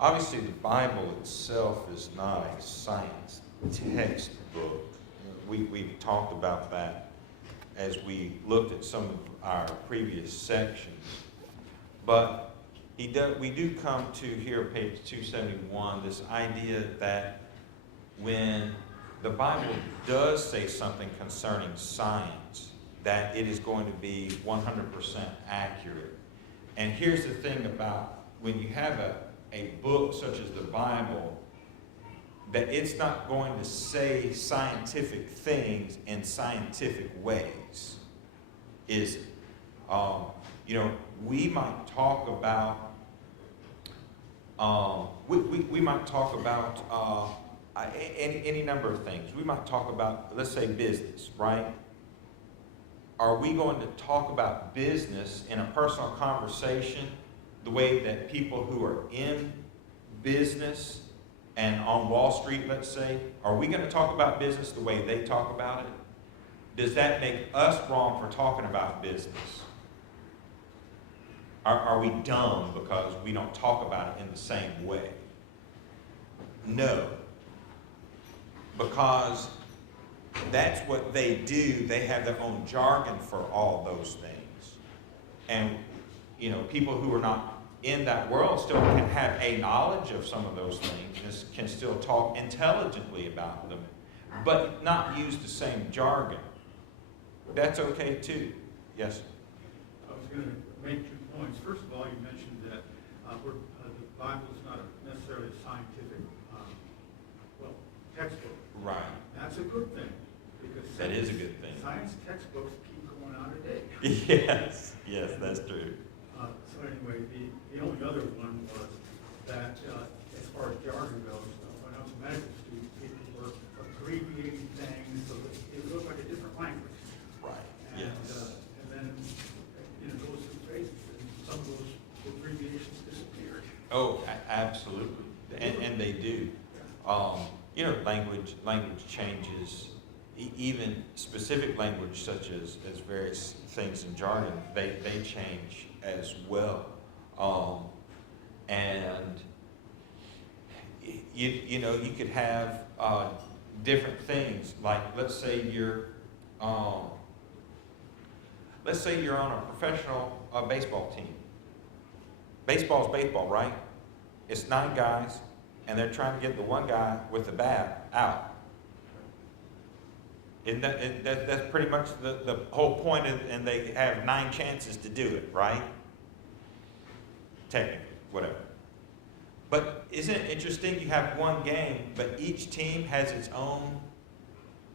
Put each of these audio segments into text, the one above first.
Obviously, the Bible itself is not a science textbook. We've talked about that as we looked at some of our previous sections. But we do come to here, page 271, this idea that when the Bible does say something concerning science, that it is going to be 100% accurate. And here's the thing about when you have a book such as the Bible, that it's not going to say scientific things in scientific ways, is it? We might talk about we might talk about any number of things. We might talk about, let's say, business, right? Are we going to talk about business in a personal conversation the way that people who are in business and on Wall Street, let's say, are we going to talk about business the way they talk about it? Does that make us wrong for talking about business? Are we dumb because we don't talk about it in the same way? No. Because that's what they do. They have their own jargon for all those things. And, people who are not in that world still can have a knowledge of some of those things, can still talk intelligently about them, but not use the same jargon. That's okay too. Yes? I was going to make 2 points. First of all, you mentioned that the Bible is not necessarily a scientific textbook. Right. That's a good thing. Because that is a good thing. Science textbooks keep going out of date. Yes, that's true. So anyway, the only other one was that as far as jargon goes, when I was a medical student, people were abbreviating things so that it would look like a different language. Right. And, Yes. and then it goes through phases, and some of those abbreviations disappeared. Oh, absolutely, and they do. Language changes. Even specific language, such as various things in jargon, they change as well. And you could have different things. Like let's say you're on a professional baseball team. Baseball's baseball, right? It's 9 guys, and they're trying to get the one guy with the bat out. Isn't that's pretty much the whole point, and they have 9 chances to do it, right? Technically, whatever. But isn't it interesting? You have one game, but each team has its own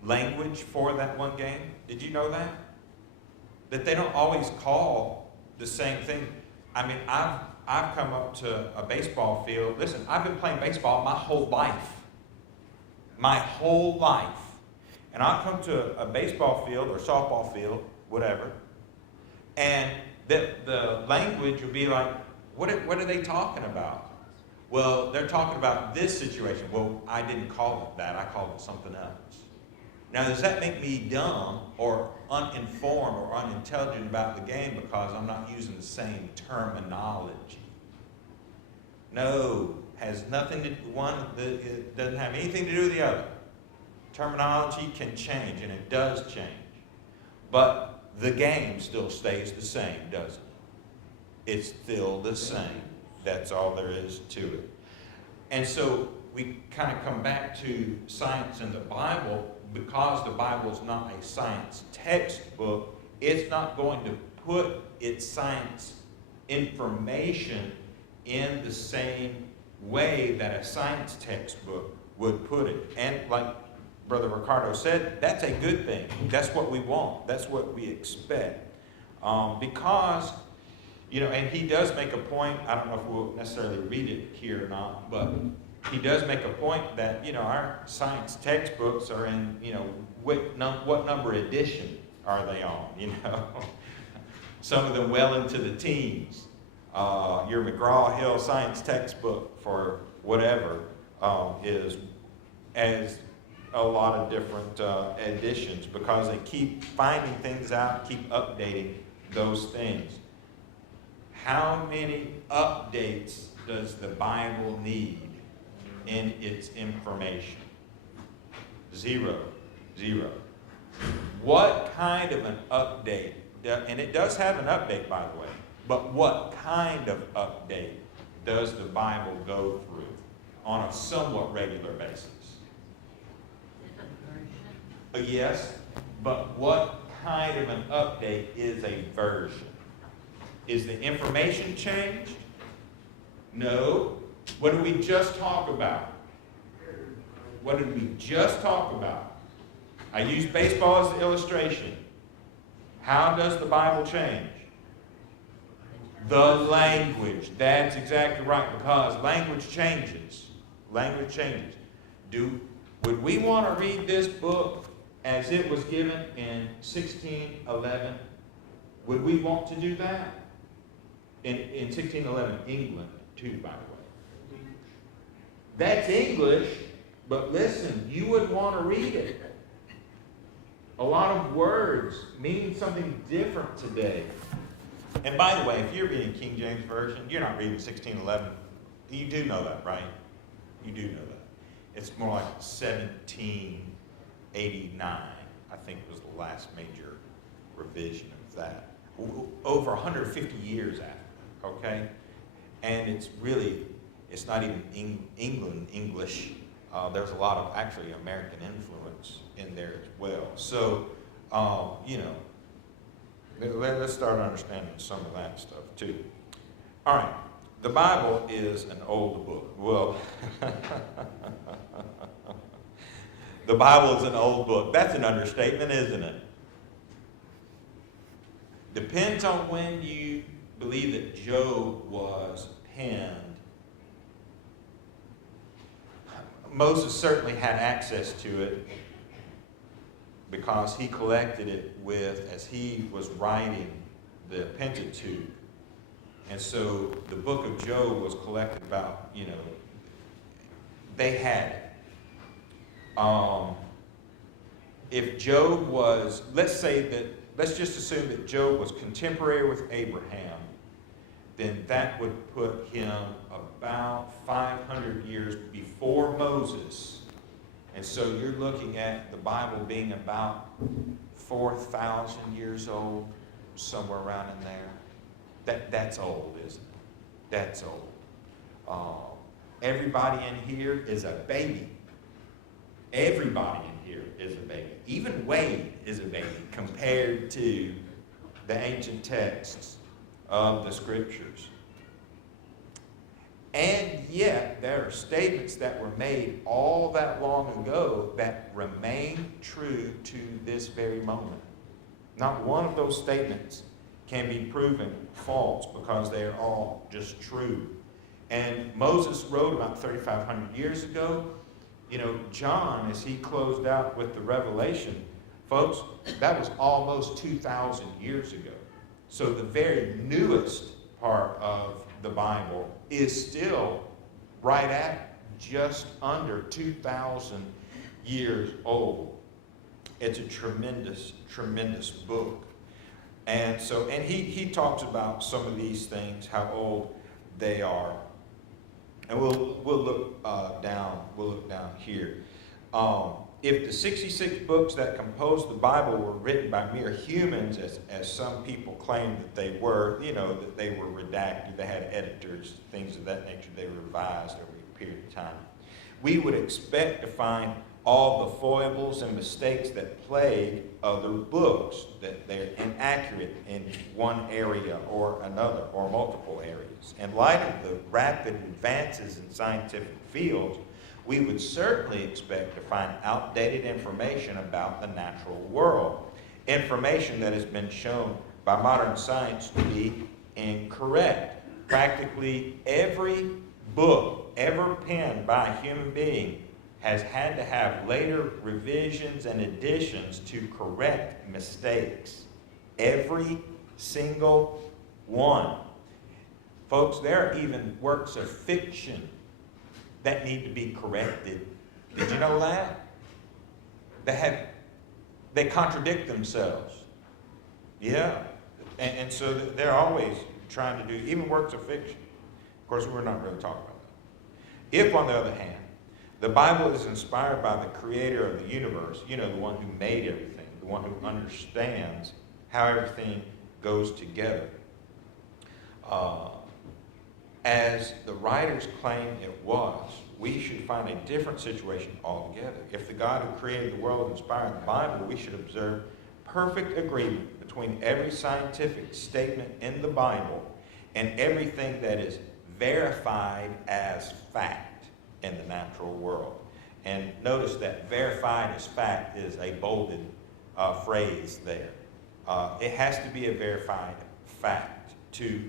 language for that one game. Did you know that? That they don't always call the same thing. I mean, I've come up to a baseball field. Listen, I've been playing baseball my whole life. My whole life. And I'll come to a baseball field or softball field, whatever, and the language will be like, what are they talking about? Well, they're talking about this situation. Well, I didn't call it that. I called it something else. Now, does that make me dumb or uninformed or unintelligent about the game because I'm not using the same terminology? No, has nothing to it doesn't have anything to do with the other. Terminology can change, and it does change. But the game still stays the same, doesn't it? It's still the same. That's all there is to it. And so we kind of come back to science in the Bible. Because the Bible is not a science textbook, it's not going to put its science information in the same way that a science textbook would put it. And like Brother Ricardo said, that's a good thing. That's what we want. That's what we expect. Because, and he does make a point, I don't know if we'll necessarily read it here or not, but he does make a point that, our science textbooks are in, what number edition are they on, Some of them well into the teens. Your McGraw-Hill science textbook for whatever is as a lot of different editions because they keep finding things out, keep updating those things. How many updates does the Bible need in its information? 0. What kind of an update, and it does have an update, by the way, but what kind of update does the Bible go through on a somewhat regular basis? Yes, but what kind of an update is a version? Is the information changed? No. What did we just talk about? What did we just talk about? I use baseball as the illustration. How does the Bible change? The language. That's exactly right, because language changes. Language changes. Would we want to read this book as it was given in 1611? Would we want to do that? In 1611, England, too, by the way. That's English, but listen, you would want to read it. A lot of words mean something different today. And by the way, if you're reading King James Version, you're not reading 1611. You do know that, right? You do know that. It's more like 1789, I think was the last major revision of that. Over 150 years after, okay? And it's not even England English. There's a lot of actually American influence in there as well. So, let's start understanding some of that stuff too. All right, the Bible is an old book. Well, the Bible is an old book. That's an understatement, isn't it? Depends on when you believe that Job was penned. Moses certainly had access to it because he collected it as he was writing the Pentateuch. And so the book of Job was collected about, they had it. If Job was, let's just assume that Job was contemporary with Abraham, then that would put him about 500 years before Moses. And so you're looking at the Bible being about 4,000 years old, somewhere around in there. That's old, isn't it? That's old. Everybody in here is a baby. Everybody in here is a baby. Even Wade is a baby compared to the ancient texts of the Scriptures. And yet, there are statements that were made all that long ago that remain true to this very moment. Not one of those statements can be proven false because they are all just true. And Moses wrote about 3,500 years ago. John, as he closed out with the Revelation, folks, that was almost 2,000 years ago. So the very newest part of the Bible is still right at just under 2,000 years old. It's a tremendous, tremendous book. And he talks about some of these things, how old they are. And we'll look down here. If the 66 books that compose the Bible were written by mere humans, as some people claim that they were, that they were redacted, they had editors, things of that nature, they were revised over a period of time, we would expect to find all the foibles and mistakes that plague other books, that they're inaccurate in one area or another, or multiple areas. In light of the rapid advances in scientific fields, we would certainly expect to find outdated information about the natural world, information that has been shown by modern science to be incorrect. Practically every book ever penned by a human being has had to have later revisions and additions to correct mistakes. Every single one. Folks, there are even works of fiction that need to be corrected. Did you know that? They contradict themselves. Yeah. And so they're always trying to do, even works of fiction, Of course, we're not really talking about that. If, on the other hand, the Bible is inspired by the creator of the universe, the one who made everything, the one who understands how everything goes together, as the writers claim it was, we should find a different situation altogether. If the God who created the world inspired the Bible, we should observe perfect agreement between every scientific statement in the Bible and everything that is verified as fact in the natural world. And notice that verified as fact is a bolded phrase there. It has to be a verified fact to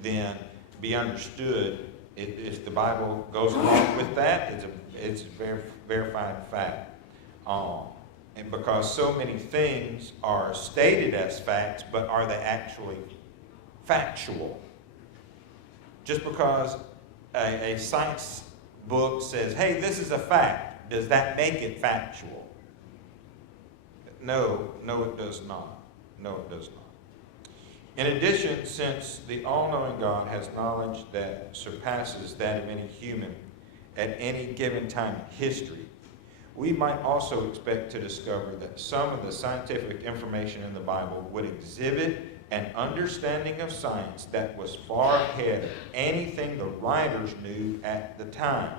then be understood. If the Bible goes along with that, it's a verified fact. And because so many things are stated as facts, but are they actually factual? Just because a science book says, hey, this is a fact, does that make it factual? No, it does not. No, it does not. In addition, since the all-knowing God has knowledge that surpasses that of any human at any given time in history, we might also expect to discover that some of the scientific information in the Bible would exhibit an understanding of science that was far ahead of anything the writers knew at the time.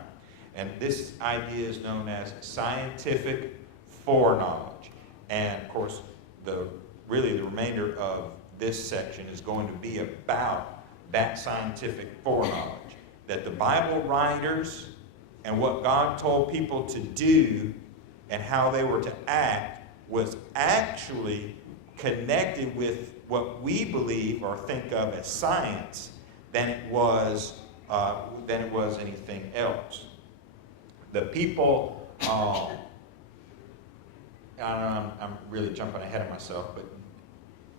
And this idea is known as scientific foreknowledge. And of course, the remainder of this section is going to be about that scientific foreknowledge, that the Bible writers and what God told people to do and how they were to act was actually connected with what we believe or think of as science than it was anything else. The people, I'm really jumping ahead of myself, but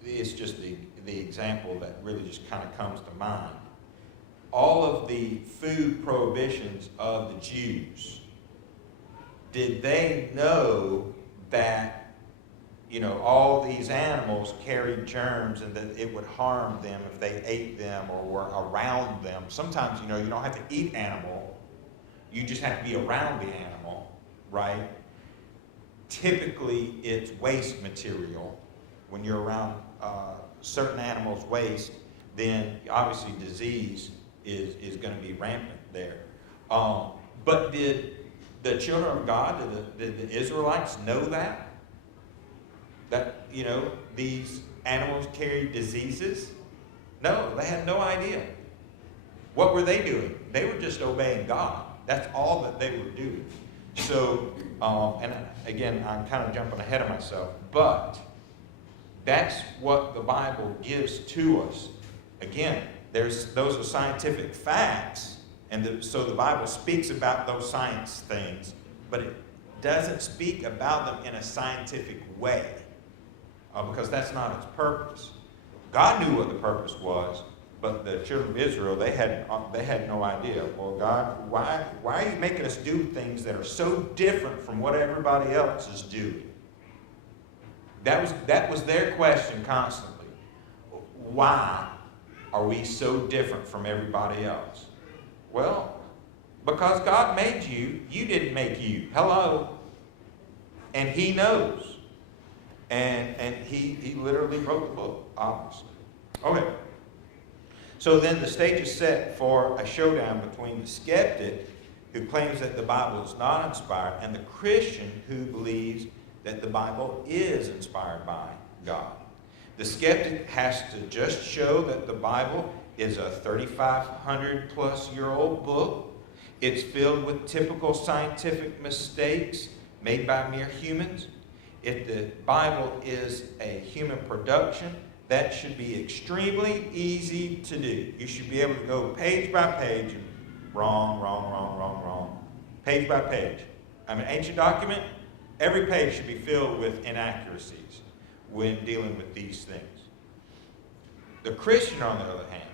it's just the example that really just kind of comes to mind. All of the food prohibitions of the Jews, did they know that, all these animals carried germs and that it would harm them if they ate them or were around them? Sometimes, you don't have to eat animal. You just have to be around the animal, right? Typically, it's waste material. When you're around certain animals' waste, then obviously disease is going to be rampant there. But did the children of God, did the Israelites know that? That, these animals carried diseases? No, they had no idea. What were they doing? They were just obeying God. That's all that they were doing. So, and again, I'm kind of jumping ahead of myself, but that's what the Bible gives to us. Again, those are scientific facts, and so the Bible speaks about those science things, but it doesn't speak about them in a scientific way, because that's not its purpose. God knew what the purpose was, but the children of Israel, they had no idea. Well, God, why are you making us do things that are so different from what everybody else is doing? That was their question constantly. Why are we so different from everybody else? Well, because God made you. You didn't make you. Hello. And He knows. And he literally wrote the book, obviously. Okay. So then the stage is set for a showdown between the skeptic who claims that the Bible is not inspired and the Christian who believes that the Bible is inspired by God. The skeptic has to just show that the Bible is a 3,500 plus year old book. It's filled with typical scientific mistakes made by mere humans. If the Bible is a human production, that should be extremely easy to do. You should be able to go page by page and wrong. Page by page. An ancient document, every page should be filled with inaccuracies when dealing with these things. The Christian, on the other hand,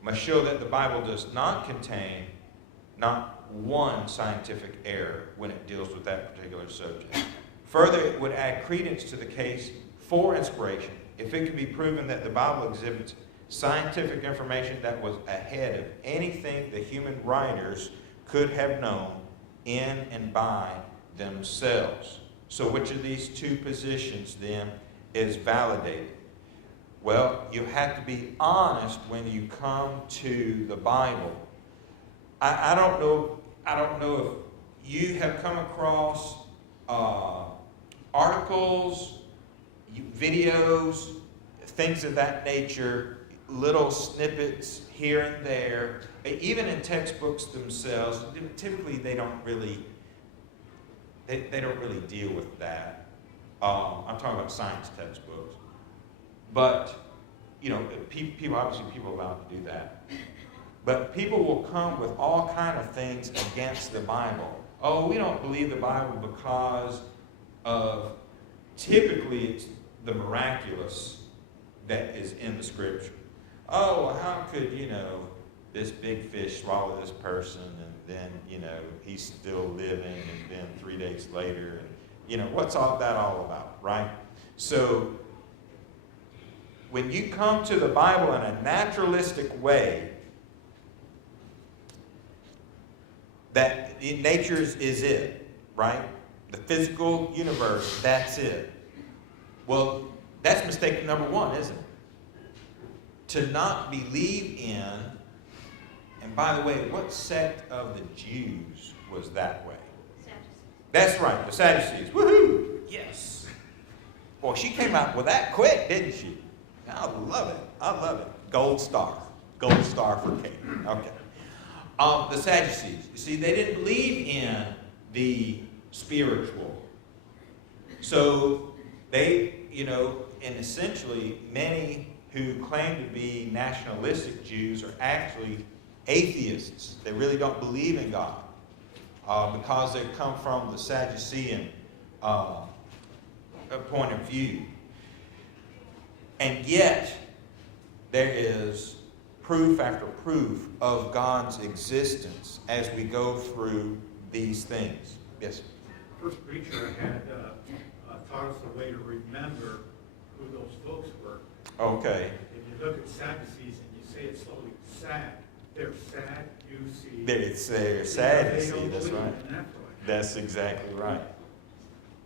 must show that the Bible does not contain not one scientific error when it deals with that particular subject. Further, it would add credence to the case for inspiration if it could be proven that the Bible exhibits scientific information that was ahead of anything the human writers could have known in and by themselves. So which of these two positions then is validated? Well, you have to be honest when you come to the Bible. I don't know if you have come across articles, videos, things of that nature, little snippets here and there, even in textbooks themselves. Typically, they don't really deal with that. I'm talking about science textbooks, but people are allowed to do that. But people will come with all kind of things against the Bible. Oh, we don't believe the Bible because of, typically it's the miraculous that is in the Scripture. Oh, well, how could, this big fish swallow this person, and then, he's still living, and then 3 days later, and, what's all that all about, right? So, when you come to the Bible in a naturalistic way, that nature is it, right? The physical universe, that's it. Well, that's mistake number one, isn't it? To not believe in, and by the way, what sect of the Jews was that way? Sadducees. That's right, the Sadducees. Woohoo! Yes. Boy, she came out with that quick, didn't she? I love it. I love it. Gold star. Gold star for Kate. Okay. The Sadducees, you see, they didn't believe in the spiritual. So they, and essentially many who claim to be nationalistic Jews are actually atheists. They really don't believe in God because they come from the Sadducean point of view. And yet, there is proof after proof of God's existence as we go through these things. Yes? First preacher I had taught us a way to remember who those folks were. Okay. If you look at Sadducees and you say it slowly, sad. They're sad, you see. They're sad, you see. Don't That's believe right. in that way. That's exactly right.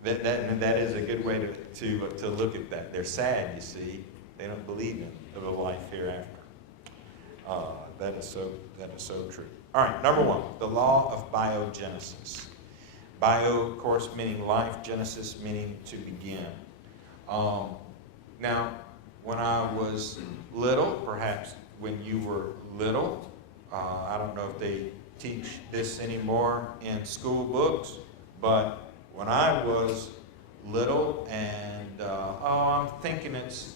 That is a good way to look at that. They're sad, you see. They don't believe in the life hereafter. That is so true. All right, number one, the law of biogenesis. Bio, of course, meaning life. Genesis, meaning to begin. Now, when I was little, perhaps when you were little, I don't know if they teach this anymore in school books, but when I was little, and I'm thinking it's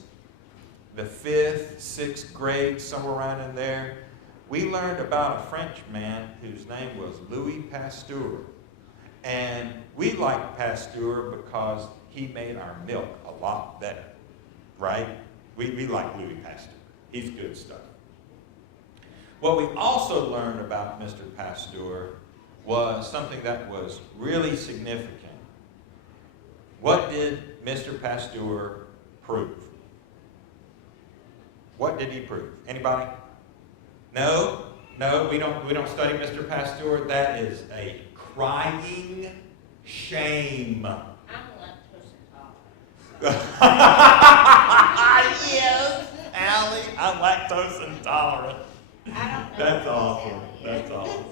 the 5th, 6th grade, somewhere around in there, we learned about a French man whose name was Louis Pasteur. And we liked Pasteur because he made our milk a lot better, right? We like Louis Pasteur. He's good stuff. What we also learned about Mr. Pasteur was something that was really significant. What did Mr. Pasteur prove? What did he prove? Anybody? No, we don't study Mr. Pasteur. That is a crying shame. I'm lactose intolerant. Yes, Allie, I'm lactose intolerant. I don't know. That's awesome. That's awesome.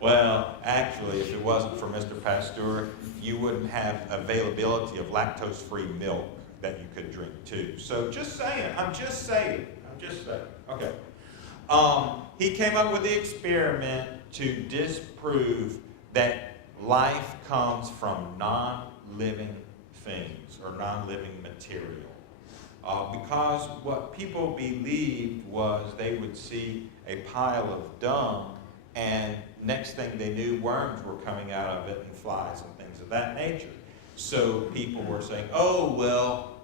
Well, actually, if it wasn't for Mr. Pasteur, you wouldn't have availability of lactose-free milk that you could drink too. So just saying. I'm just saying. Okay. He came up with the experiment to disprove that life comes from non-living things or non-living material. Because what people believed was they would see a pile of dung, and next thing they knew, worms were coming out of it and flies and things of that nature. So people were saying, oh, well,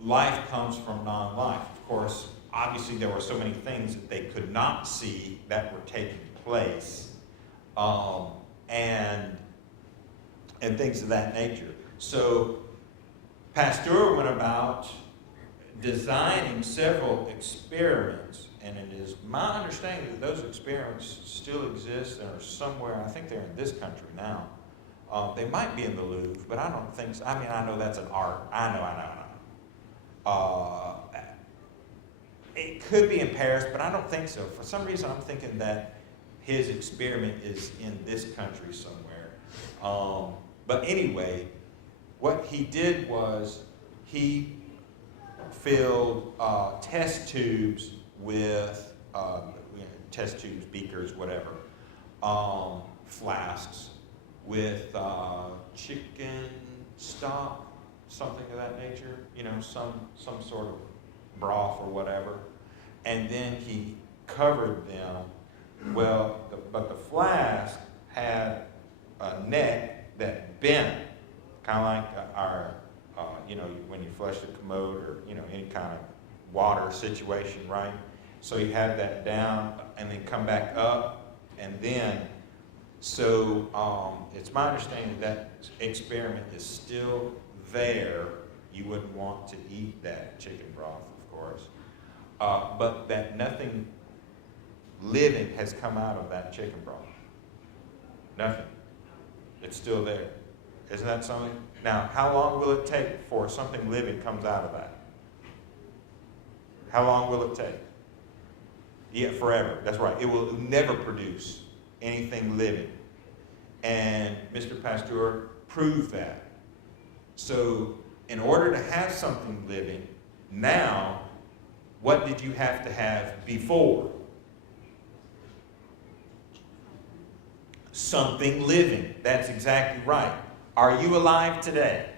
life comes from non-life. Of course, obviously there were so many things that they could not see that were taking place, and things of that nature. So Pasteur went about designing several experiments, and it is my understanding that those experiments still exist and are somewhere. I think they're in this country now. They might be in the Louvre, but I don't think so. I mean, I know that's an art. I know. It could be in Paris, but I don't think so. For some reason, I'm thinking that his experiment is in this country somewhere. But anyway, what he did was he filled test tubes with test tubes, beakers, whatever, flasks with chicken stock, something of that nature. You know, some sort of broth or whatever, and then he covered them. Well, but the flask had a neck that bent, kind of like our, when you flush the commode or, any kind of water situation, right? So you have that down and then come back up, and then, so it's my understanding that experiment is still there. You wouldn't want to eat that chicken broth, of course, but that nothing living has come out of that chicken broth. Nothing. It's still there. Isn't that something? Now, how long will it take before something living comes out of that? How long will it take? Yeah, forever. That's right. It will never produce anything living. And Mr. Pasteur proved that. So, in order to have something living, now, what did you have to have before? Something living. That's exactly right. Are you alive today?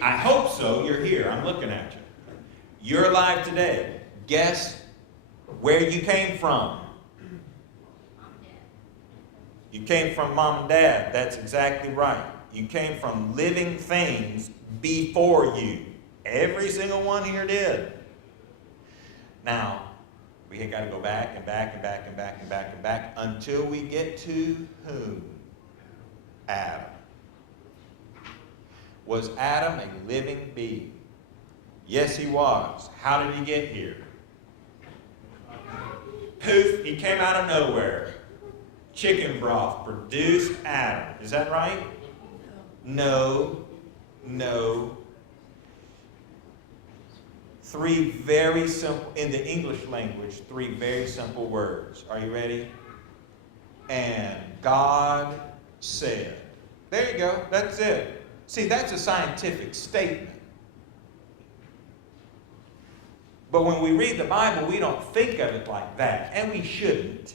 I hope so. You're here. I'm looking at you. You're alive today. Guess where you came from. You came from mom and dad. That's exactly right. You came from living things before you. Every single one here did. Now, we got to go back and back and back and back and back and back until we get to whom? Adam. Was Adam a living being? Yes, he was. How did he get here? Poof, he came out of nowhere. Chicken broth produced Adam. Is that right? No. Three very simple, in the English language, three very simple words. Are you ready? And God said. There you go. That's it. See, that's a scientific statement. But when we read the Bible, we don't think of it like that. And we shouldn't.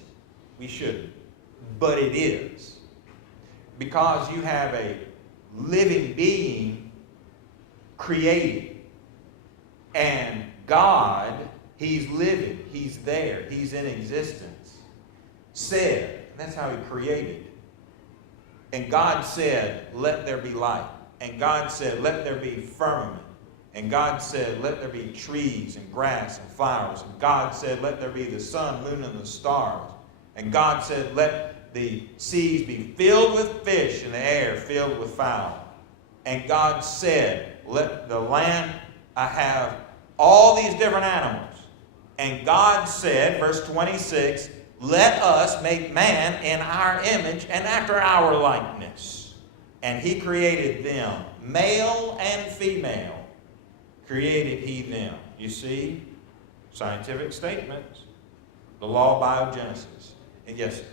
We shouldn't. But it is. Because you have a living being created. And God, He's living. He's there. He's in existence. Said. That's how He created. And God said, let there be light. And God said, let there be firmament. And God said, let there be trees and grass and flowers. And God said, let there be the sun, moon, and the stars. And God said, let the seas be filled with fish and the air filled with fowl. And God said, let the land have all these different animals. And God said, verse 26, let us make man in our image and after our likeness. And He created them, male and female. Created He them. You see? Scientific statements. The law of biogenesis. And yes, sir.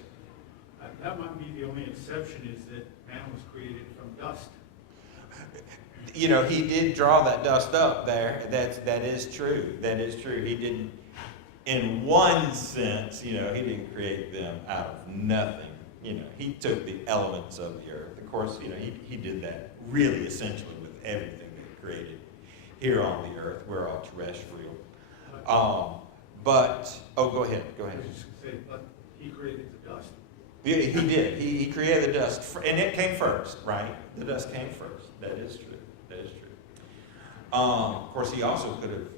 That might be the only exception, is that man was created from dust. You know, He did draw that dust up there. That is true. That is true. He didn't, in one sense, He didn't create them out of nothing. He took the elements of the earth. Of course, He did that really essentially with everything that He created here on the earth. We're all terrestrial. Go ahead. But He created the dust. Yeah, He did. He created the dust, and it came first, right? The dust came first. That is true. Of course, He also could have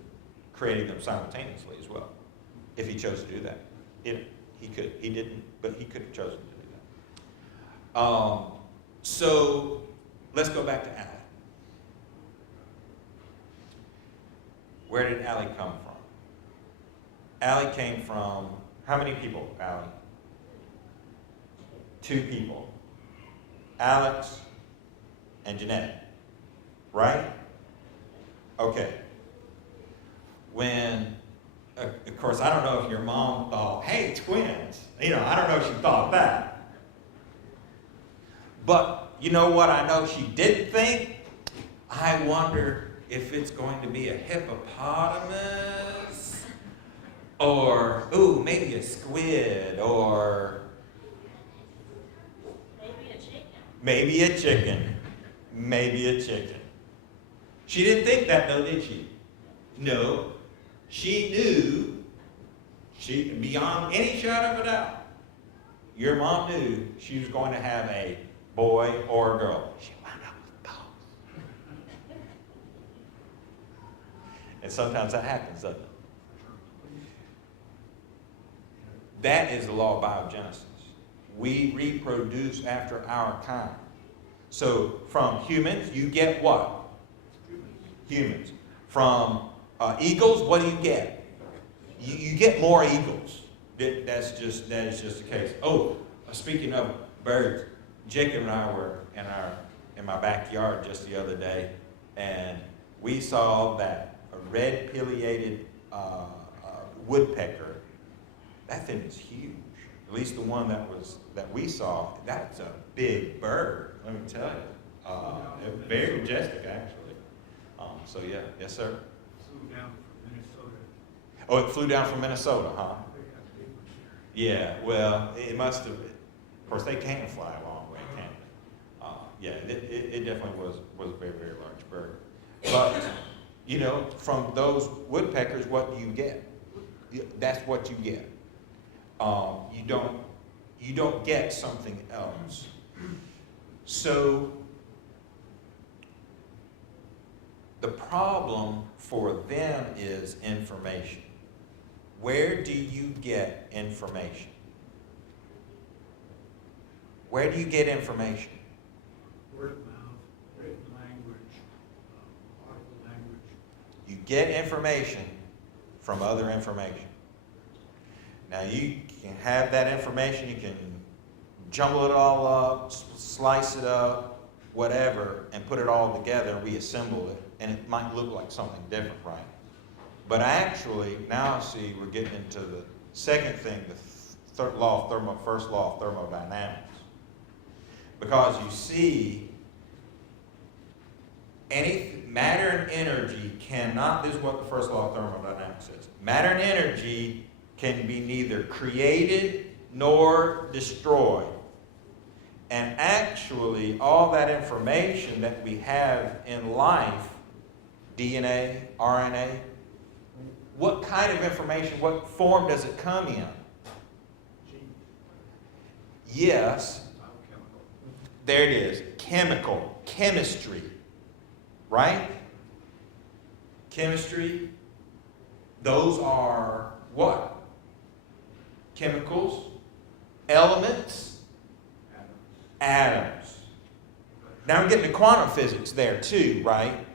created them simultaneously as well, if He chose to do that. He could. He didn't, but He could have chosen to do that. So let's go back to Adam. Where did Allie come from? Allie came from, how many people, Allie? 2 people. Alex and Jeanette. Right? Okay. When, of course, I don't know if your mom thought, hey, twins. I don't know if she thought that. But you know what I know she did think? I wonder if it's going to be a hippopotamus, or, maybe a squid, or Maybe a chicken. maybe a chicken. Maybe a chicken. She didn't think that though, did she? No. She knew, beyond any shadow of a doubt, your mom knew she was going to have a boy or a girl. She wound up with both. And sometimes that happens, doesn't it? That is the law of biogenesis. We reproduce after our kind. So from humans, you get what? Humans. From eagles, what do you get? You get more eagles. That is just the case. Oh, speaking of birds, Jacob and I were in my backyard just the other day, and we saw that a red pileated woodpecker. That thing is huge. At least the one that we saw. That's a big bird. Let me tell you. Very majestic, actually. So yeah, yes, sir. Flew down from Minnesota. Oh, it flew down from Minnesota, huh? They have big ones Yeah. here. Well, it must have. Of course, they can fly a long way, can't they? Yeah, it definitely was a very, very large bird. But from those woodpeckers, what do you get? That's what you get. You don't get something else. So the problem for them is information. Where do you get information? Where do you get information? Word of mouth, written language, audible language. You get information from other information. Now you can have that information, you can jumble it all up, slice it up, whatever, and put it all together and reassemble it, and it might look like something different, right? But actually, now I see we're getting into the second thing, the first law of thermodynamics. Because you see, any matter and energy cannot, this is what the first law of thermodynamics says, matter and energy can be neither created nor destroyed. And actually, all that information that we have in life, DNA, RNA, what kind of information, what form does it come in? Genes, Yes, biochemical. there it is, chemistry, right? Chemistry, those are what? Chemicals, elements, atoms. Now I'm getting to quantum physics there too, right?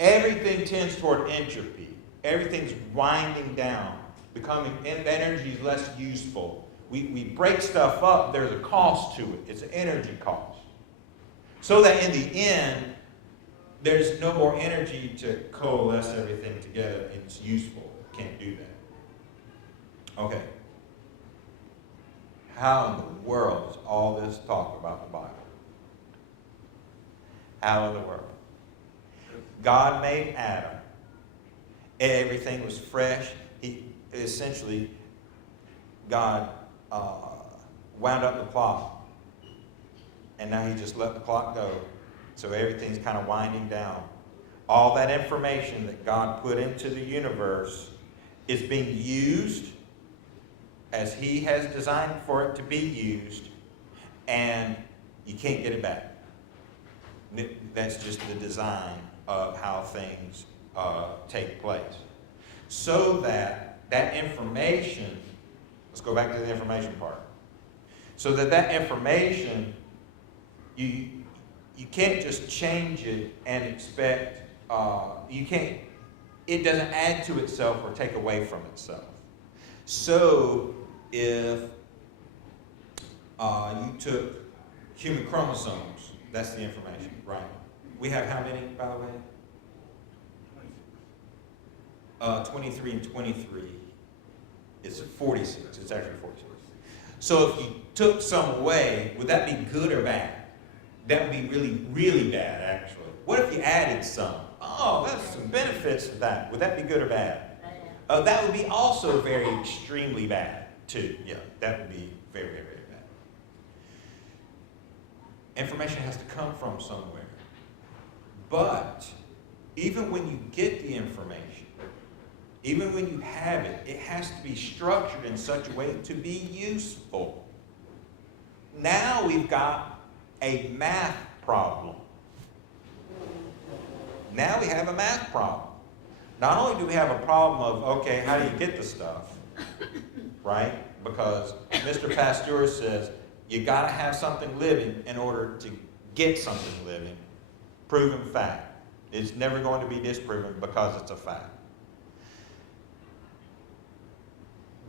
Everything tends toward entropy. Everything's winding down, becoming, energy is less useful. We break stuff up, there's a cost to it. It's an energy cost. So that in the end, there's no more energy to coalesce everything together. It's useful. Can't do that. Okay. How in the world is all this talk about the Bible? How in the world? God made Adam. Everything was fresh. God wound up the clock. And now he just let the clock go. So everything's kind of winding down. All that information that God put into the universe is being used as he has designed for it to be used, and you can't get it back. That's just the design of how things take place. So that information, let's go back to the information part. So that information, you can't just change it and expect, it it doesn't add to itself or take away from itself. So if you took human chromosomes, that's the information, right? We have how many, by the way? 23 and 23. It's 46. It's actually 46. So if you took some away, would that be good or bad? That would be really, really bad, actually. What if you added some? Oh, that's some benefits to that. Would that be good or bad? That would be also very extremely bad, too. Yeah, that would be very, very, very bad. Information has to come from somewhere. But even when you get the information, even when you have it, it has to be structured in such a way to be useful. Now we've got a math problem. Now we have a math problem. Not only do we have a problem of, okay, how do you get the stuff, right? Because Mr. Pasteur says you got to have something living in order to get something living. Proven fact. It's never going to be disproven because it's a fact.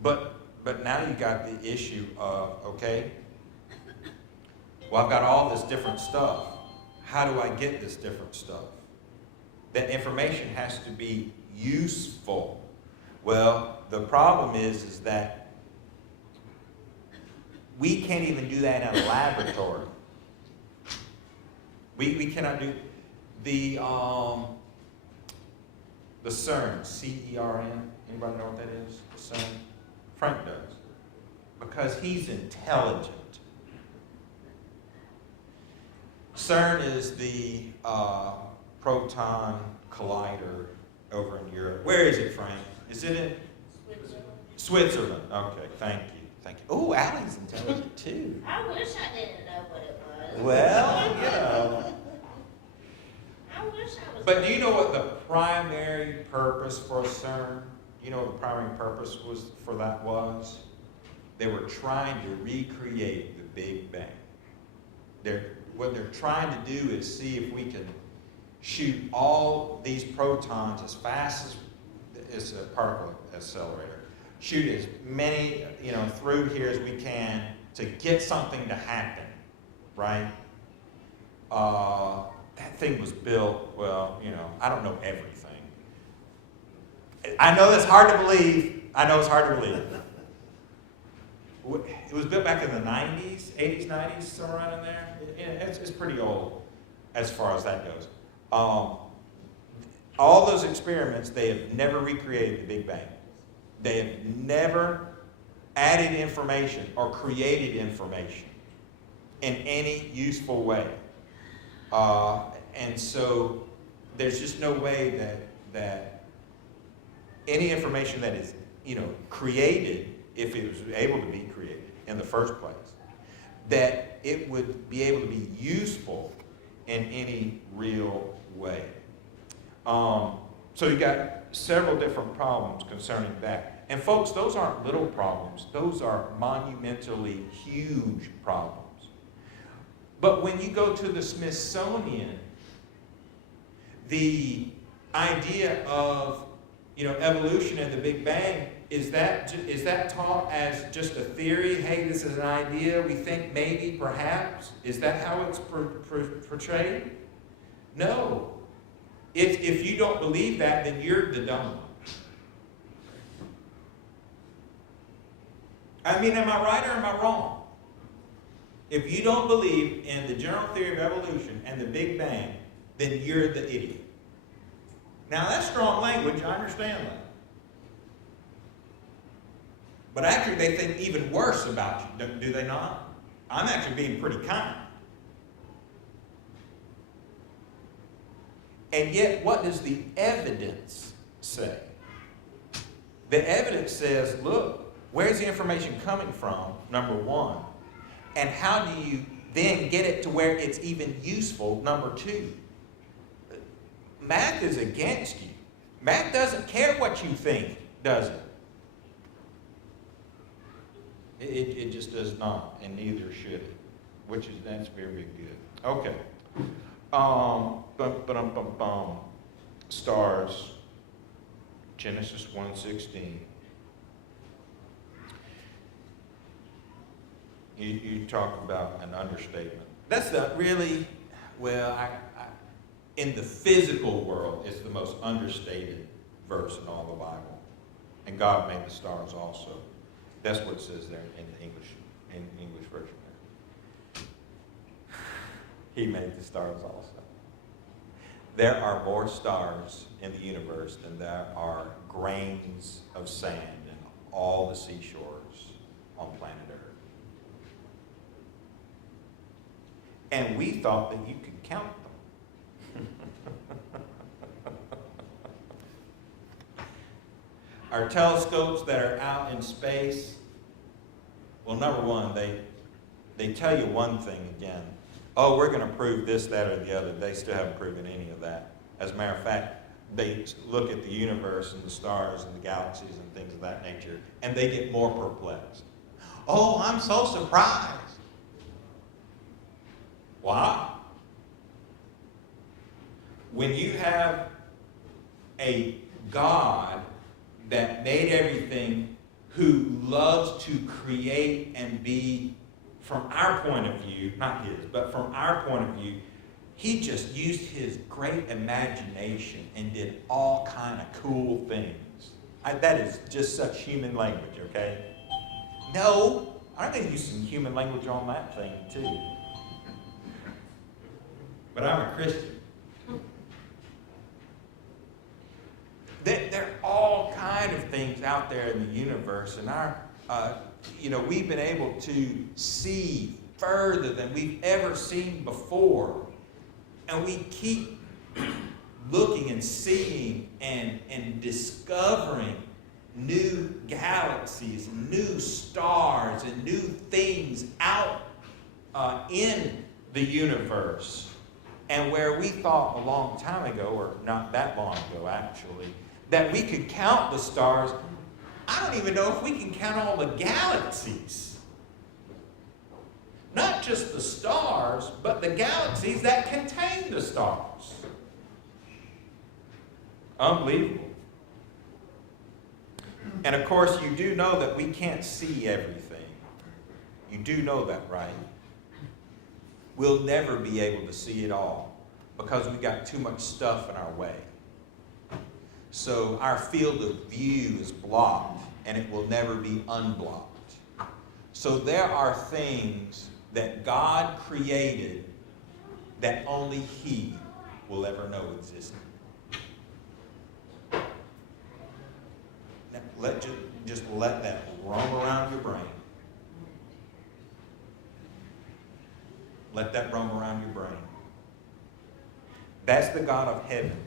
But now you got the issue of, okay, well, I've got all this different stuff. How do I get this different stuff? That information has to be useful. Well, the problem is that we can't even do that in a laboratory. We cannot do the CERN, C-E-R-N. Anybody know what that is? The CERN. Frank does, because he's intelligent. CERN is the proton collider over in Europe. Where is it, Frank? Is it in Switzerland? Okay, thank you. Thank you. Oh, Allie's intelligent too. I wish I didn't know what it was. Well, you know. I wish I was. But do you know what the primary purpose for CERN? You know what the primary purpose was for that was? They were trying to recreate the Big Bang. What they're trying to do is see if we can shoot all these protons as fast as a particle accelerator. Shoot as many, through here as we can to get something to happen, right? That thing was built, well, I don't know everything. I know it's hard to believe. It was built back in the 90s, 80s, 90s, somewhere around in there. It's pretty old as far as that goes. All those experiments, they have never recreated the Big Bang. They have never added information or created information in any useful way. And so there's just no way that any information that is, created, if it was able to be created in the first place, that it would be able to be useful in any real way. So you got several different problems concerning that. And folks, those aren't little problems. Those are monumentally huge problems. But when you go to the Smithsonian, the idea of evolution and the Big Bang, is that taught as just a theory? Hey, this is an idea. We think maybe, perhaps. Is that how it's portrayed? No. If you don't believe that, then you're the dumb one. I mean, am I right or am I wrong? If you don't believe in the general theory of evolution and the Big Bang, then you're the idiot. Now, that's strong language. I understand that. But actually, they think even worse about you, do they not? I'm actually being pretty kind. And yet, what does the evidence say? The evidence says, look, where's the information coming from, number one? And how do you then get it to where it's even useful, number two? Math is against you. Math doesn't care what you think, does it? It just does not, and neither should it. That's very good. Okay. Stars. Genesis 1:16. You talk about an understatement. That's not really, well, in the physical world, it's the most understated verse in all the Bible. And God made the stars also. That's what it says there in the English version there. He made the stars also. There are more stars in the universe than there are grains of sand in all the seashores on planet Earth. And we thought that you could count them. Our telescopes that are out in space, well, number one, they tell you one thing again. Oh, we're going to prove this, that, or the other. They still haven't proven any of that. As a matter of fact, they look at the universe and the stars and the galaxies and things of that nature, and they get more perplexed. Oh, I'm so surprised. Why? When you have a God that made everything, who loves to create and be, from our point of view, not his, but from our point of view, he just used his great imagination and did all kind of cool things. That is just such human language, okay? No, I'm going to use some human language on that thing too. But I'm a Christian. There are all kind of things out there in the universe, and we've been able to see further than we've ever seen before, and we keep looking and seeing and discovering new galaxies, new stars, and new things out in the universe. And where we thought a long time ago, or not that long ago actually, that we could count the stars, I don't even know if we can count all the galaxies. Not just the stars, but the galaxies that contain the stars. Unbelievable. And of course, you do know that we can't see everything. You do know that, right? We'll never be able to see it all because we got too much stuff in our way. So our field of view is blocked, and it will never be unblocked. So there are things that God created that only He will ever know existed. Now, just let that roam around your brain. Let that roam around your brain. That's the God of heaven.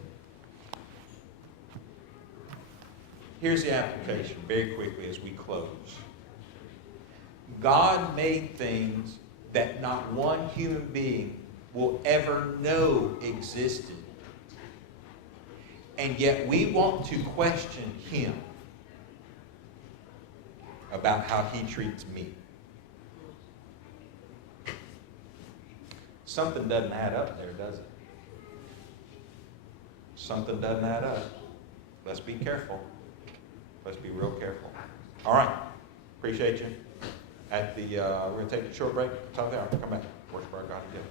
Here's the application very quickly as we close. God made things that not one human being will ever know existed. And yet we want to question Him about how He treats me. Something doesn't add up there, does it? Something doesn't add up. Let's be careful. Let's be real careful. All right. Appreciate you. We're going to take a short break. Come back. Worship our God together.